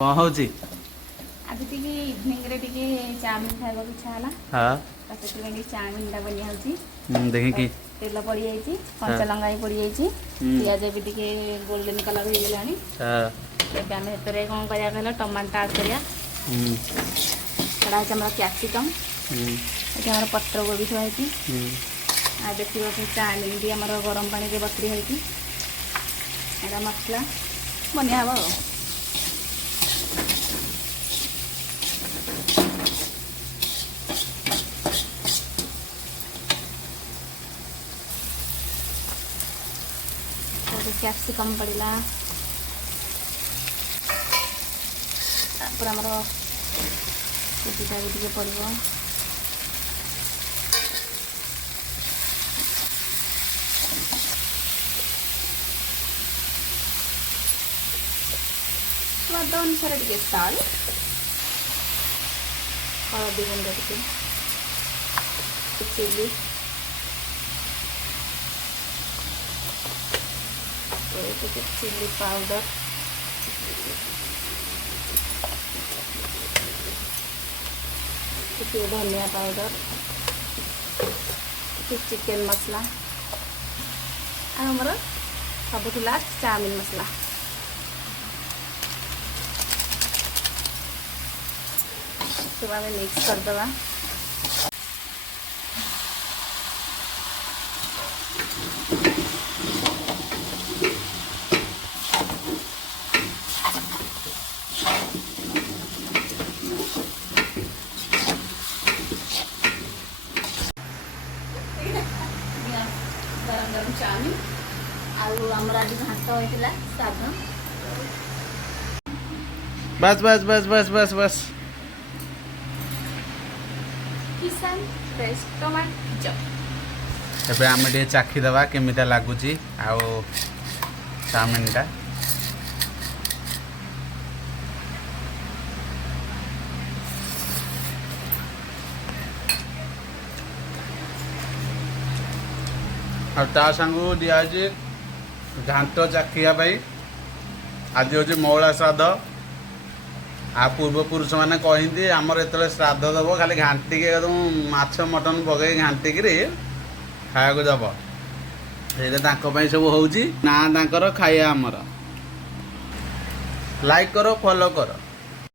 कौन होची आज टिके इवनिंग रे टिके चाउमिन खाइबा इच्छा हला हाँ तो से चाउमिन टा बनिया होची देखी कि तेल पड़ी जाइए कंचा लंगा भी पड़ी जाइए पियाज भी टिके गोल्डन कलर हो गलानी एबे आम हेतरे कौन करिया कहला टमाटर ऐड करिया कड़ा हमर कैप्सिकम ये हमर पत्र गोभी थुआ है आ देखियो कि चाउमिन भी हमर गरम पानी रे बतरी है कि एरा मसला बनिया हबो कैप्सिकम पड़ला आमर कोबीटा भी टे पड़ो स्वाद अनुसार टे साल हलदी गुंड टे चिली चिली पाउडर धनिया पाउडर चिकेन मसला आमर सब लास्ट चाउमिन मसला सब आम मिक्स करदे गरम गरम चाउमिन आमर आज भात होता साधा बस बस बस बस बस बस किसान फ्रेश टमाटो एबे आम टे चाखी दबा केमिता लागुची आउ चाउमिन टा आ सांगू दिया घांट चाखिया आज हूँ मौला श्राद्ध आ पूर्वपुरुष मैंने कहती आमर एत श्राद्ध दब खाली घाटिक एकदम माछ मटन पकई घाटिक खाया दब ये सब हूँ ना खाया आमर लाइक करो फॉलो करो।